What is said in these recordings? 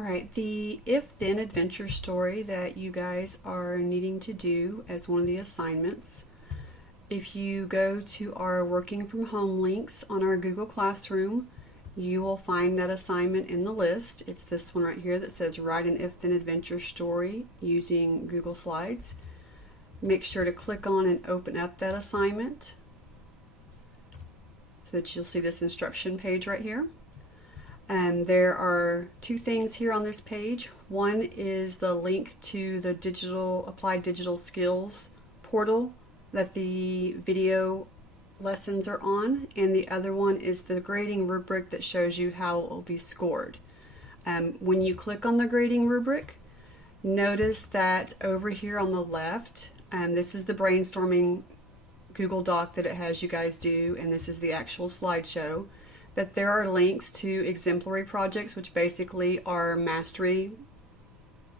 All right, the if-then adventure story that you guys are needing to do as one of the assignments. If you go to our working from home links on our Google Classroom, you will find that assignment in the list. It's this one right here that says write an if-then adventure story using Google Slides. Make sure to click on and open up that assignment so that you'll see this instruction page right here. There are two things here on this page. One is the link to the Applied Digital Skills portal that the video lessons are on, and the other one is the grading rubric that shows you how it will be scored. When you click on the grading rubric, notice that over here on the left, this is the brainstorming Google Doc that it has you guys do, and this is the actual slideshow, that there are links to exemplary projects, which basically are mastery,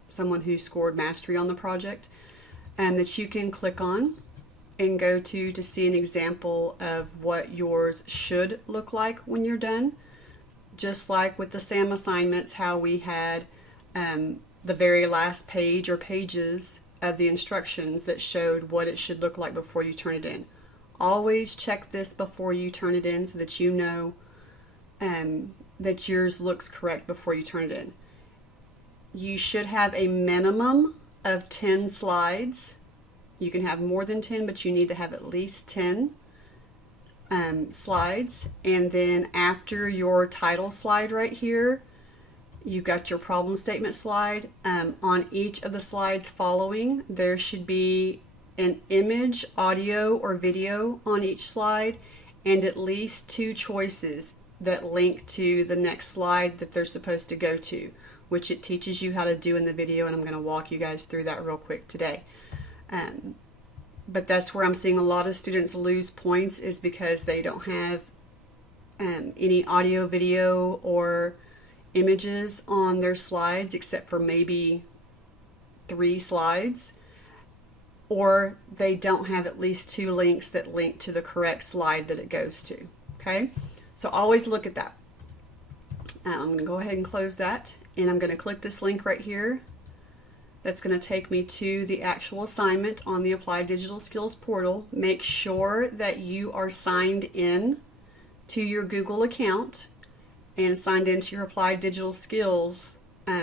someone who scored mastery on the project, and that you can click on and go to see an example of what yours should look like when you're done. Just like with the SAM assignments, how we had the very last page or pages of the instructions that showed what it should look like before you turn it in. Always check this before you turn it in so that you know that yours looks correct before you turn it in. You should have a minimum of 10 slides. You can have more than 10, but you need to have at least 10 slides. And then after your title slide right here, you've got your problem statement slide. On each of the slides following, there should be an image, audio, or video on each slide, and at least 2 choices that link to the next slide that they're supposed to go to, which it teaches you how to do in the video, and I'm going to walk you guys through that real quick today. But that's where I'm seeing a lot of students lose points, is because they don't have any audio, video, or images on their slides except for maybe 3 slides, or they don't have at least 2 links that link to the correct slide that it goes to. Okay? So always look at that. I'm going to go ahead and close that, and I'm going to click this link right here. That's going to take me to the actual assignment on the Applied Digital Skills portal. Make sure that you are signed in to your Google account and signed into your Applied Digital Skills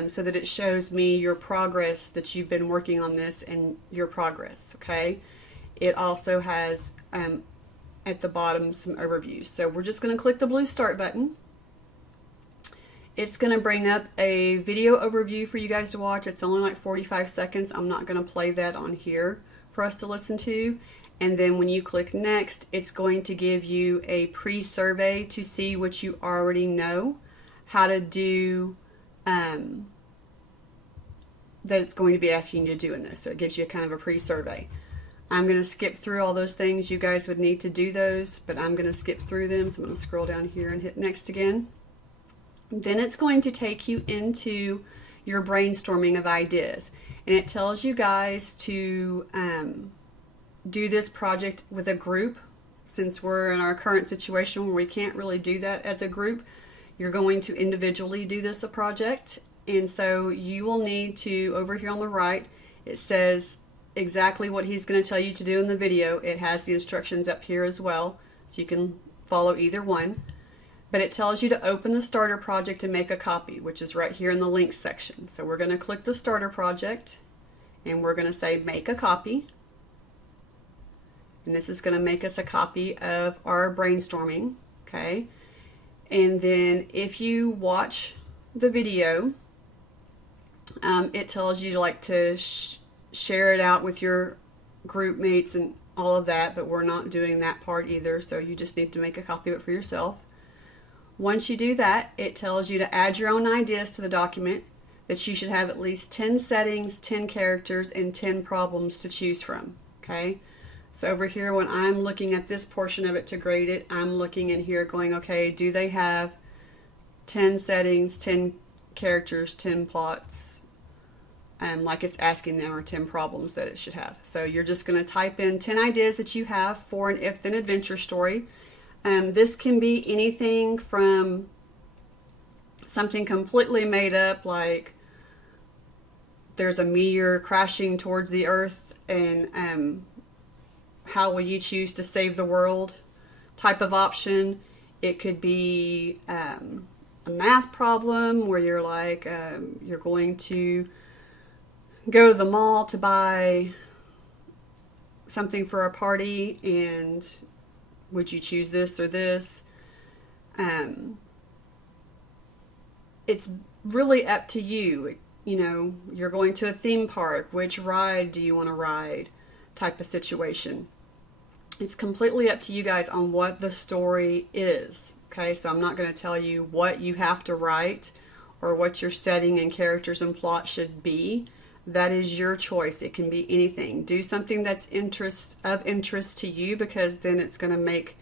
so that it shows me your progress, that you've been working on this and your progress. Okay. It also has at the bottom some overviews. So we're just going to click the blue start button. It's going to bring up a video overview for you guys to watch. It's only like 45 seconds. I'm not going to play that on here for us to listen to. And then when you click next, it's going to give you a pre-survey to see what you already know how to do, that it's going to be asking you to do in this. So it gives you kind of a pre-survey. I'm going to skip through all those things. You guys would need to do those, but I'm going to skip through them. So I'm going to scroll down here and hit next again. Then it's going to take you into your brainstorming of ideas. And it tells you guys to do this project with a group. Since we're in our current situation where we can't really do that as a group, you're going to individually do this a project. And so you will need to, over here on the right, it says exactly what he's going to tell you to do in the video. It has the instructions up here as well, so you can follow either one. But it tells you to open the starter project and make a copy, which is right here in the links section. So we're going to click the starter project, and we're going to say make a copy. And this is going to make us a copy of our brainstorming. Okay. And then if you watch the video, it tells you to share it out with your group mates and all of that, but we're not doing that part either, so you just need to make a copy of it for yourself. Once you do that, it tells you to add your own ideas to the document, that you should have at least 10 settings, 10 characters, and 10 problems to choose from. Okay, so over here when I'm looking at this portion of it to grade it, I'm looking in here going, okay, do they have 10 settings, 10 characters, 10 plots, like it's asking them, or 10 problems that it should have. So you're just going to type in 10 ideas that you have for an if-then adventure story. This can be anything from something completely made up, like there's a meteor crashing towards the earth, and how will you choose to save the world type of option. It could be a math problem where you're like, you're going to go to the mall to buy something for a party, and would you choose this or this? It's really up to you. You know, you're going to a theme park. Which ride do you want to ride? Type of situation. It's completely up to you guys on what the story is. Okay, so I'm not going to tell you what you have to write or what your setting and characters and plot should be. That is your choice. It can be anything. Do something that's of interest to you, because then it's going to make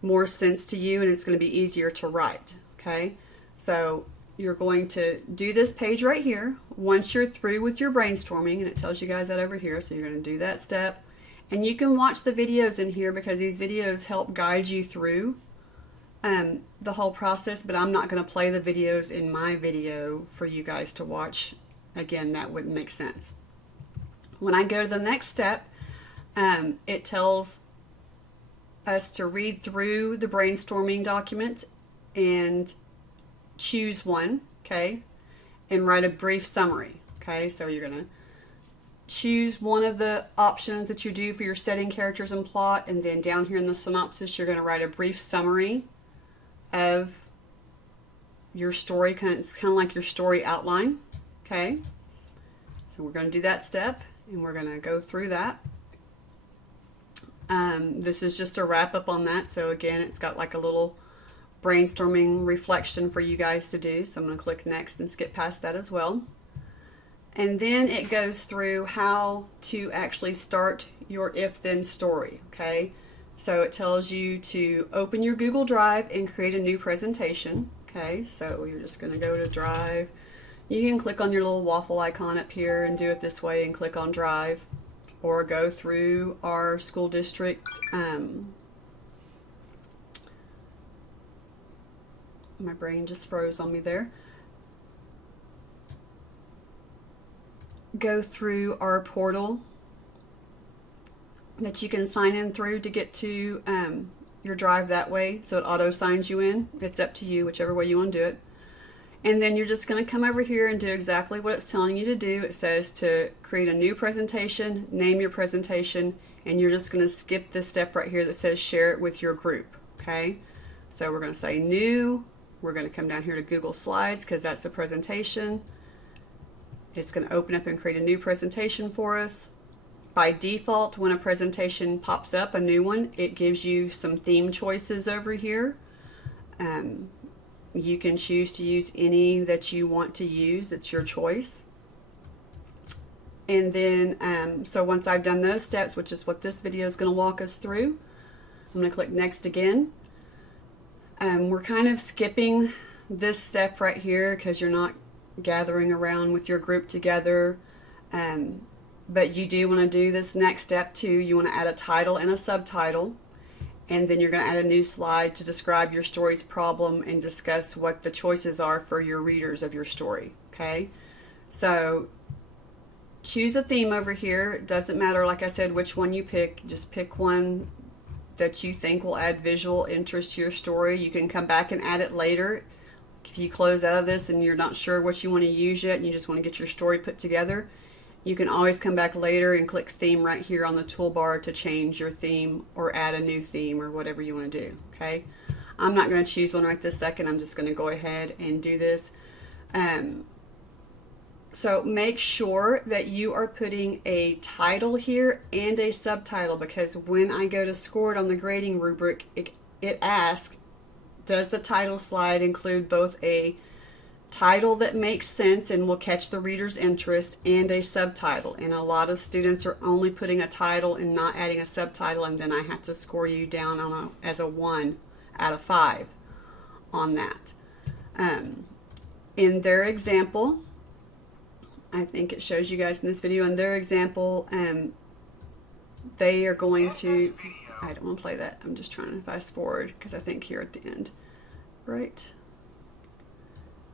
more sense to you and it's going to be easier to write. Okay, so you're going to do this page right here once you're through with your brainstorming, and it tells you guys that over here. So you're going to do that step, and you can watch the videos in here because these videos help guide you through the whole process, but I'm not going to play the videos in my video for you guys to watch. Again, that wouldn't make sense. When I go to the next step, it tells us to read through the brainstorming document and choose one, okay, and write a brief summary. Okay, so you're going to choose one of the options that you do for your setting, characters, and plot, and then down here in the synopsis, you're going to write a brief summary of your story. It's kind of like your story outline. Okay, so we're going to do that step, and we're going to go through that. This is just a wrap up on that. So again, it's got like a little brainstorming reflection for you guys to do. So I'm going to click next and skip past that as well. And then it goes through how to actually start your if-then story. Okay, so it tells you to open your Google Drive and create a new presentation. Okay, so you're just going to go to Drive. You can click on your little waffle icon up here and do it this way and click on Drive, or go through our school district my brain just froze on me there. Go through our portal that you can sign in through to get to your Drive that way, so it auto signs you in. It's up to you, whichever way you want to do it. And then you're just going to come over here and do exactly what it's telling you to do. It says to create a new presentation, name your presentation, and you're just going to skip this step right here that says share it with your group. Okay, so we're going to say new. We're going to come down here to Google Slides because that's a presentation. It's going to open up and create a new presentation for us. By default, when a presentation pops up, a new one, it gives you some theme choices over here. You can choose to use any that you want to use. It's your choice. And then, so once I've done those steps, which is what this video is going to walk us through, I'm going to click next again. We're kind of skipping this step right here because you're not gathering around with your group together. But you do want to do this next step too. You want to add a title and a subtitle. And then you're going to add a new slide to describe your story's problem and discuss what the choices are for your readers of your story. Okay, so choose a theme over here. It doesn't matter, like I said, which one you pick. Just pick one that you think will add visual interest to your story. You can come back and add it later. If you close out of this and you're not sure what you want to use yet and you just want to get your story put together, you can always come back later and click theme right here on the toolbar to change your theme or add a new theme or whatever you want to do. Okay, I'm not going to choose one right this second. I'm just going to go ahead and do this. So make sure that you are putting a title here and a subtitle, because when I go to score it on the grading rubric, it asks, does the title slide include both a title that makes sense and will catch the reader's interest and a subtitle? And a lot of students are only putting a title and not adding a subtitle, and then I have to score you down on as a 1 out of 5 on that. In their example, I think it shows you guys in this video, in their example, they are going to, I don't want to play that, I'm just trying to fast forward because I think here at the end, right?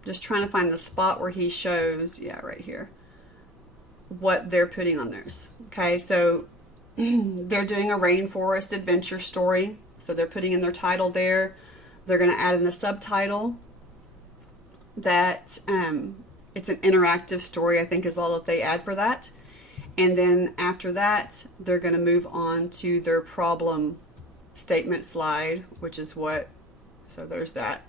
Just trying to find the spot where he shows, yeah, right here, what they're putting on theirs. Okay, so they're doing a rainforest adventure story. So they're putting in their title there. They're going to add in a subtitle that it's an interactive story, I think is all that they add for that. And then after that, they're going to move on to their problem statement slide, which is what, so there's that.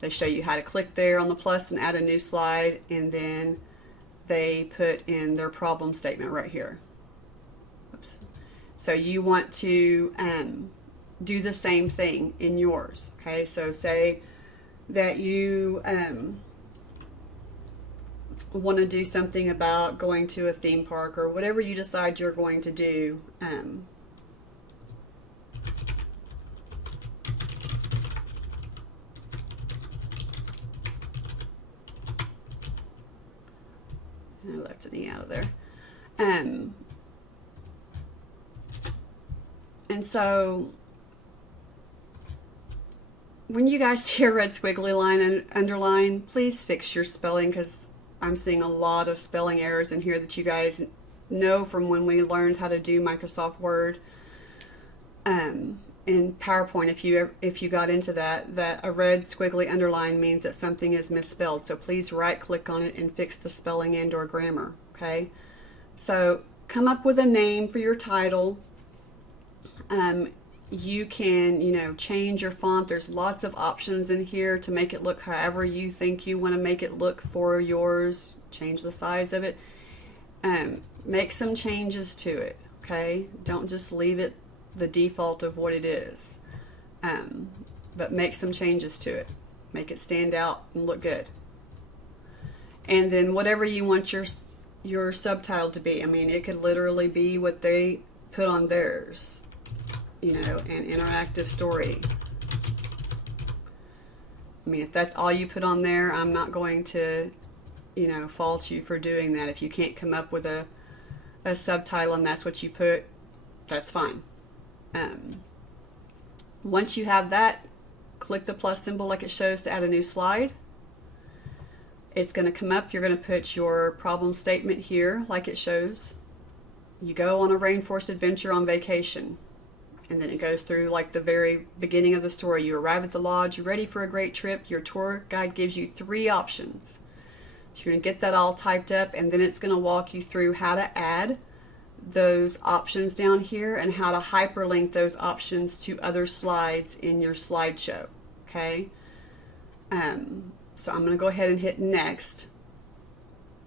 They show you how to click there on the plus and add a new slide, and then they put in their problem statement right here. Oops. So you want to do the same thing in yours. Okay, so say that you want to do something about going to a theme park or whatever you decide you're going to do. I left an E out of there. And so when you guys see a red squiggly line and underline, please fix your spelling, because I'm seeing a lot of spelling errors in here that you guys know from when we learned how to do Microsoft Word. In PowerPoint, if you got into that a red squiggly underline means that something is misspelled. So please right click on it and fix the spelling and or grammar. Okay, so come up with a name for your title. You can, change your font. There's lots of options in here to make it look however you think you want to make it look for yours. Change the size of it. Make some changes to it. Okay, don't just leave it the default of what it is, but make some changes to it. Make it stand out and look good. And then whatever you want your subtitle to be. I mean, it could literally be what they put on theirs. An interactive story. I mean, if that's all you put on there, I'm not going to, fault you for doing that. If you can't come up with a subtitle and that's what you put, that's fine. Once you have that, click the plus symbol like it shows to add a new slide. It's going to come up. You're going to put your problem statement here like it shows. You go on a rainforest adventure on vacation. And then it goes through like the very beginning of the story. You arrive at the lodge, you're ready for a great trip. Your tour guide gives you 3 options. So you're going to get that all typed up, and then it's going to walk you through how to add those options down here and how to hyperlink those options to other slides in your slideshow. Okay? So I'm going to go ahead and hit next.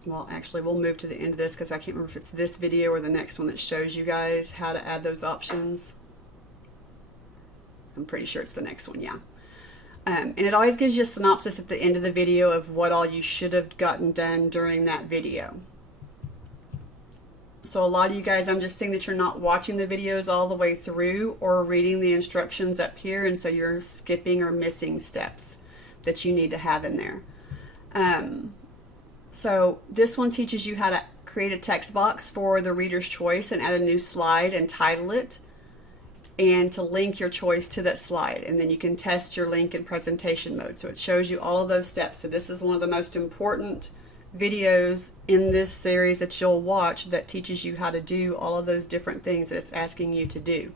Well, actually, we'll move to the end of this because I can't remember if it's this video or the next one that shows you guys how to add those options. I'm pretty sure it's the next one, yeah. And it always gives you a synopsis at the end of the video of what all you should have gotten done during that video. So a lot of you guys, I'm just seeing that you're not watching the videos all the way through or reading the instructions up here, and so you're skipping or missing steps that you need to have in there. So this one teaches you how to create a text box for the reader's choice and add a new slide and title it, and to link your choice to that slide, and then you can test your link in presentation mode. So it shows you all of those steps. So this is one of the most important videos in this series that you'll watch that teaches you how to do all of those different things that it's asking you to do.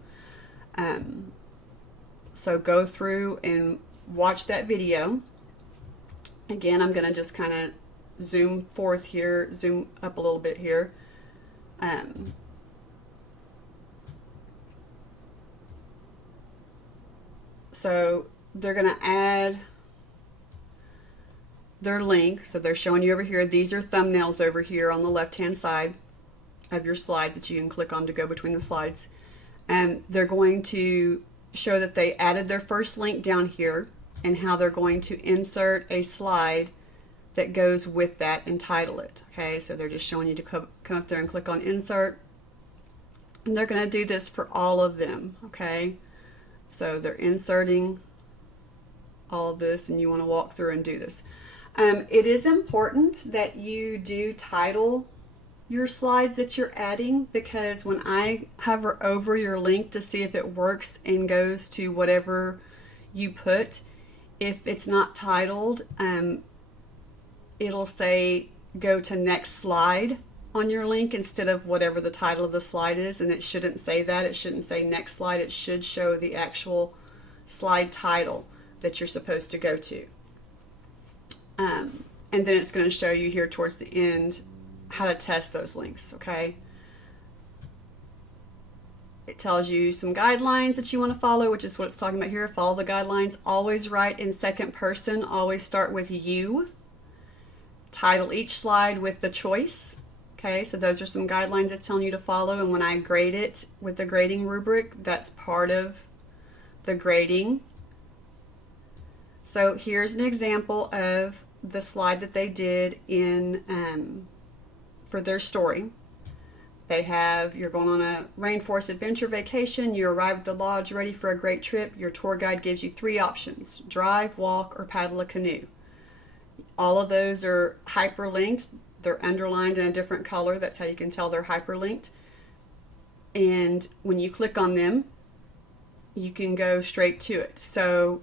So go through and watch that video. Again, I'm going to just kind of zoom forth here, zoom up a little bit here. So they're going to add their link. So they're showing you over here. These are thumbnails over here on the left-hand side of your slides that you can click on to go between the slides. And they're going to show that they added their first link down here and how they're going to insert a slide that goes with that and title it. Okay, so they're just showing you to come up there and click on insert. And they're going to do this for all of them. Okay. So they're inserting all of this, and you want to walk through and do this. It is important that you do title your slides that you're adding, because when I hover over your link to see if it works and goes to whatever you put, if it's not titled, it'll say go to next slide on your link instead of whatever the title of the slide is, and it shouldn't say that. It shouldn't say next slide. It should show the actual slide title that you're supposed to go to. And then it's going to show you here towards the end how to test those links, okay? It tells you some guidelines that you want to follow, which is what it's talking about here. Follow the guidelines. Always write in second person. Always start with you. Title each slide with the choice. Okay, so those are some guidelines it's telling you to follow. And when I grade it with the grading rubric, that's part of the grading. So here's an example of the slide that they did in for their story. They have, you're going on a rainforest adventure vacation, you arrive at the lodge ready for a great trip. Your tour guide gives you 3 options: drive, walk, or paddle a canoe. All of those are hyperlinked. They're underlined in a different color. That's how you can tell they're hyperlinked. And when you click on them, you can go straight to it. So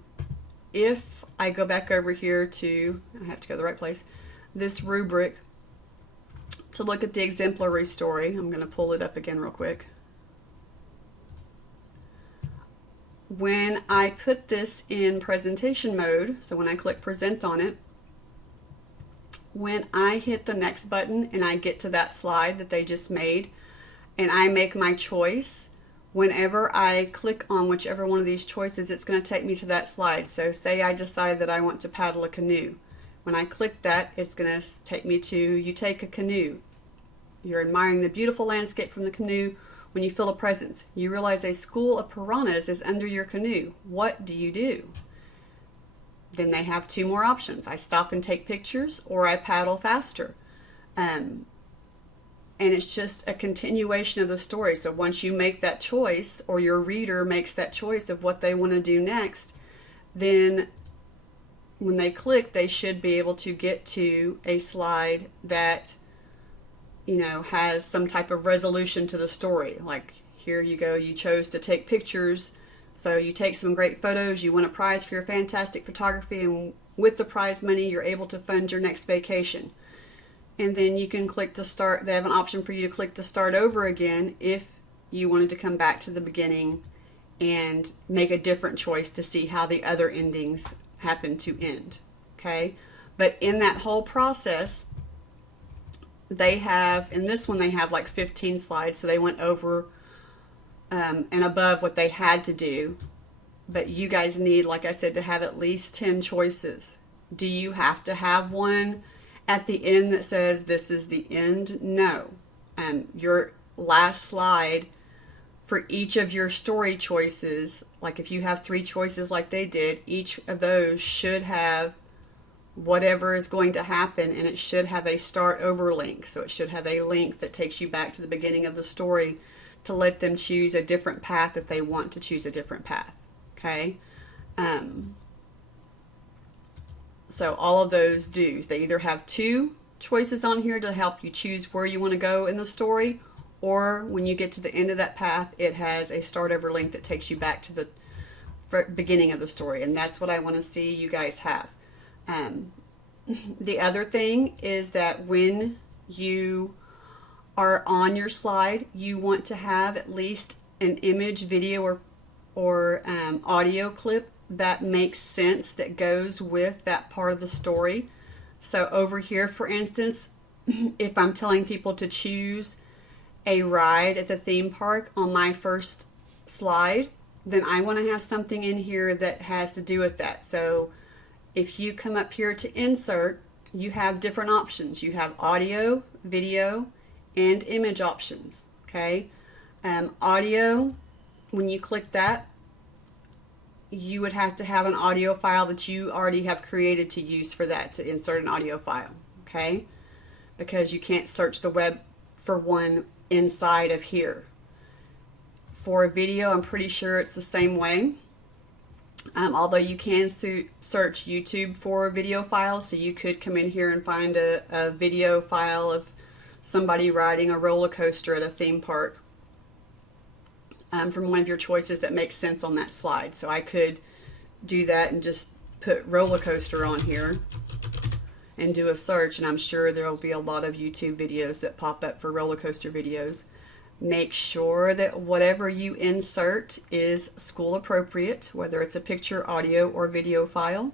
if I go back over here to, I have to go to the right place, this rubric to look at the exemplary story. I'm going to pull it up again real quick. When I put this in presentation mode, so when I click present on it, when I hit the next button and I get to that slide that they just made and I make my choice, whenever I click on whichever one of these choices, it's going to take me to that slide. So say I decide that I want to paddle a canoe. When I click that, it's going to take me to, you take a canoe. You're admiring the beautiful landscape from the canoe when you feel a presence. You realize a school of piranhas is under your canoe. What do you do? Then they have 2 more options. I stop and take pictures, or I paddle faster. And it's just a continuation of the story. So once you make that choice, or your reader makes that choice of what they want to do next, then when they click, they should be able to get to a slide that, you know, has some type of resolution to the story. Like, here you go, you chose to take pictures, so you take some great photos, you win a prize for your fantastic photography, and with the prize money, you're able to fund your next vacation. And then you can click to start. They have an option for you to click to start over again if you wanted to come back to the beginning and make a different choice to see how the other endings happen to end. Okay, but in that whole process, they have, in this one, they have like 15 slides, so they went over and above what they had to do. But you guys need, like I said, to have at least 10 choices. Do you have to have one at the end that says this is the end? No. Your last slide for each of your story choices, like if you have 3 choices like they did, each of those should have whatever is going to happen, and it should have a start over link. So it should have a link that takes you back to the beginning of the story to let them choose a different path if they want to choose a different path. Okay. So all of those do. They either have 2 choices on here to help you choose where you want to go in the story, or when you get to the end of that path, it has a start over link that takes you back to the beginning of the story. And that's what I want to see you guys have. The other thing is that when you are on your slide, you want to have at least an image, video, or audio clip that makes sense, that goes with that part of the story. So over here, for instance, if I'm telling people to choose a ride at the theme park on my first slide, then I want to have something in here that has to do with that. So if you come up here to insert, you have different options. You have audio, video, and image options. Okay. Audio, when you click that, you would have to have an audio file that you already have created to use for that, to insert an audio file. Okay. Because you can't search the web for one inside of here. For a video, I'm pretty sure it's the same way. Although you can search YouTube for video files, so you could come in here and find a video file of somebody riding a roller coaster at a theme park from one of your choices that makes sense on that slide. So I could do that and just put roller coaster on here, and do a search, and I'm sure there will be a lot of YouTube videos that pop up for roller coaster videos. Make sure that whatever you insert is school appropriate, whether it's a picture, audio, or video file.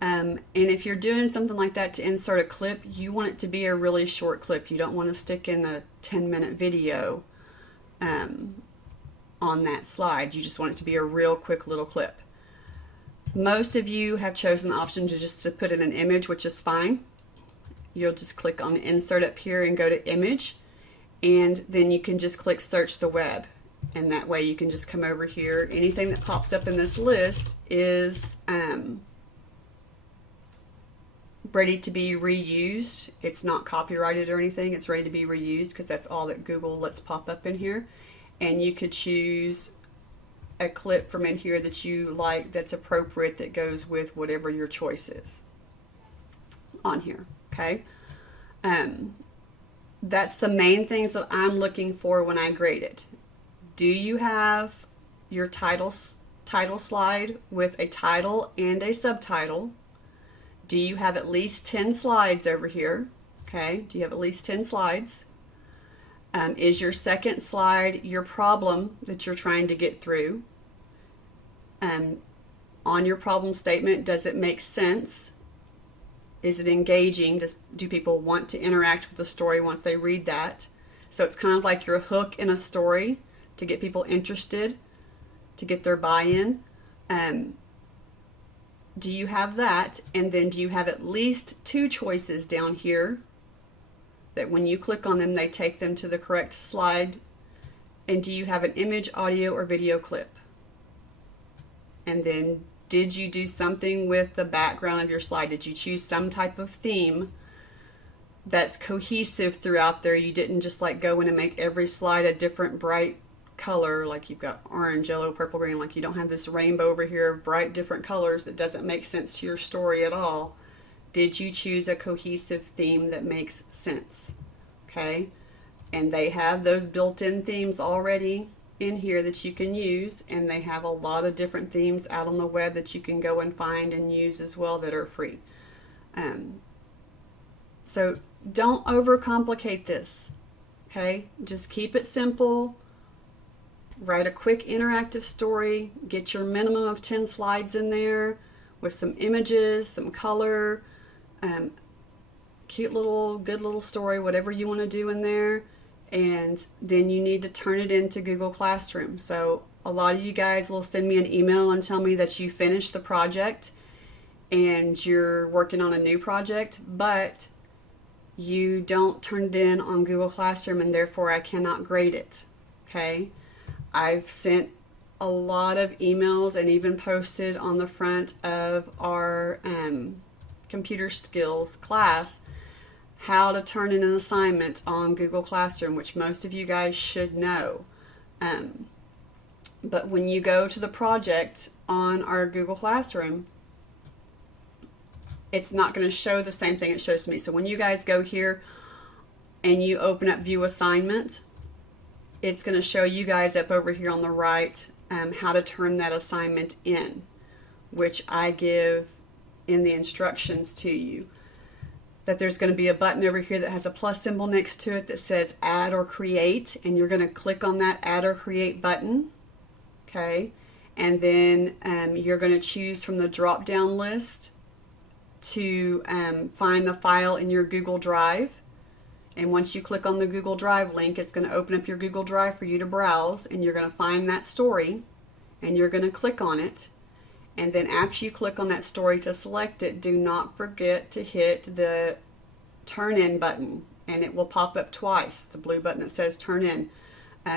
And if you're doing something like that to insert a clip, you want it to be a really short clip. You don't want to stick in a 10-minute video on that slide. You just want it to be a real quick little clip. Most of you have chosen the option to just to put in an image, which is fine. You'll just click on insert up here and go to image, and then you can just click search the web, and that way you can just come over here. Anything that pops up in this list is ready to be reused. It's not copyrighted or anything. It's ready to be reused because that's all that Google lets pop up in here. And you could choose a clip from in here that you like that's appropriate, that goes with whatever your choice is on here. Okay, that's the main things that I'm looking for when I grade it. Do you have your title slide with a title and a subtitle? Do you have at least 10 slides over here? Okay, do you have at least 10 slides? Is your second slide your problem that you're trying to get through? On your problem statement, does it make sense? Is it engaging? Do people want to interact with the story once they read that? So it's kind of like your hook in a story to get people interested, to get their buy-in. Do you have that? And then do you have at least 2 choices down here that when you click on them, they take them to the correct slide? And do you have an image, audio, or video clip? And then did you do something with the background of your slide? Did you choose some type of theme that's cohesive throughout there? You didn't just like go in and make every slide a different bright color, like you've got orange, yellow, purple, green, like you don't have this rainbow over here of bright different colors that doesn't make sense to your story at all. Did you choose a cohesive theme that makes sense? Okay, and they have those built-in themes already in here that you can use, and they have a lot of different themes out on the web that you can go and find and use as well that are free. So don't overcomplicate this. Okay, just keep it simple. Write a quick interactive story. Get your minimum of 10 slides in there with some images, some color, cute little, good little story, whatever you want to do in there. And then you need to turn it into Google Classroom. So a lot of you guys will send me an email and tell me that you finished the project and you're working on a new project, but you don't turn it in on Google Classroom, and therefore I cannot grade it. Okay, I've sent a lot of emails and even posted on the front of our computer skills class how to turn in an assignment on Google Classroom, which most of you guys should know. But when you go to the project on our Google Classroom, it's not going to show the same thing it shows to me. So when you guys go here and you open up View Assignment, it's going to show you guys up over here on the right how to turn that assignment in, which I give in the instructions to you. That there's going to be a button over here that has a plus symbol next to it that says Add or Create, and you're going to click on that Add or Create button. Okay, and then you're going to choose from the drop down list to find the file in your Google Drive. And once you click on the Google Drive link, it's going to open up your Google Drive for you to browse, and you're going to find that story, and you're going to click on it. And then after you click on that story to select it, do not forget to hit the Turn In button, and it will pop up twice, the blue button that says Turn In.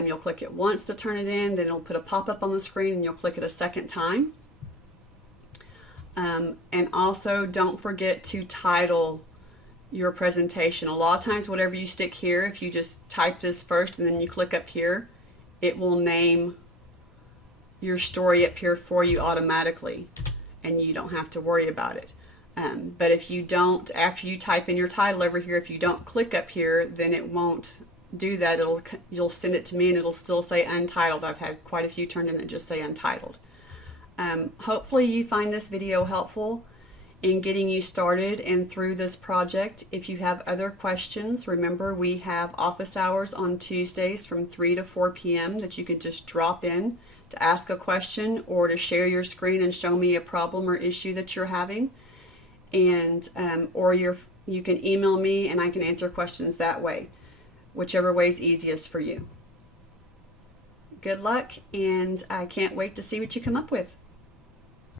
You'll click it once to turn it in, then it'll put a pop-up on the screen, and you'll click it a second time. And also don't forget to title your presentation. A lot of times whatever you stick here, if you just type this first and then you click up here, it will name your story up here for you automatically, and you don't have to worry about it. But if you don't, after you type in your title over here, if you don't click up here, then it won't do that. You'll send it to me and it'll still say Untitled. I've had quite a few turned in that just say Untitled. Hopefully you find this video helpful. in getting you started and through this project. If you have other questions, remember we have office hours on Tuesdays from 3 to 4 p.m. that you can just drop in to ask a question or to share your screen and show me a problem or issue that you're having. And you can email me and I can answer questions that way, whichever way is easiest for you. Good luck, and I can't wait to see what you come up with.